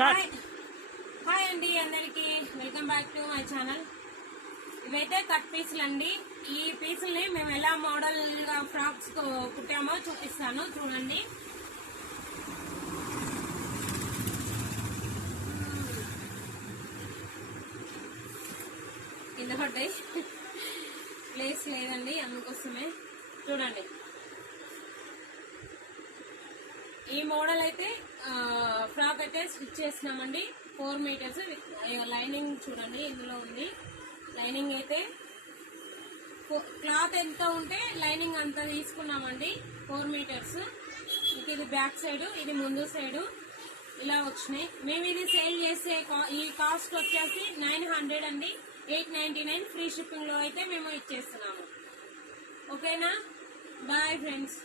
Hi అండి అందరికి welcome back to my channel. ఇవైతే కట్ పీసులు అండి. ఈ పీసుల్ని మేము ఎలా మోడల్ గా ఫ్రాక్స్ కుట్టామో చూపిస్తాను, చూడండి. కింద పడ్డాయి, ప్లేస్ లేదండి, అందుకోసమే. చూడండి, ఈ మోడల్ అయితే ఫ్రాక్ అయితే స్టిచ్ చేసినామండి. 4 మీటర్స్ లైనింగ్ చూడండి, ఇందులో ఉంది లైనింగ్. అయితే క్లాత్ ఎంత ఉంటే లైనింగ్ అంత తీసుకున్నామండి. 4 మీటర్స్. ఇది బ్యాక్ సైడ్, ఇది ముందు సైడు ఇలా వచ్చినాయి. మేము ఇది సేల్ చేసే ఈ కాస్ట్ వచ్చేసి 900 అండి. 899 ఫ్రీ షిప్పింగ్ లో అయితే మేము ఇచ్చేస్తున్నాము. ఓకేనా? Bye friends.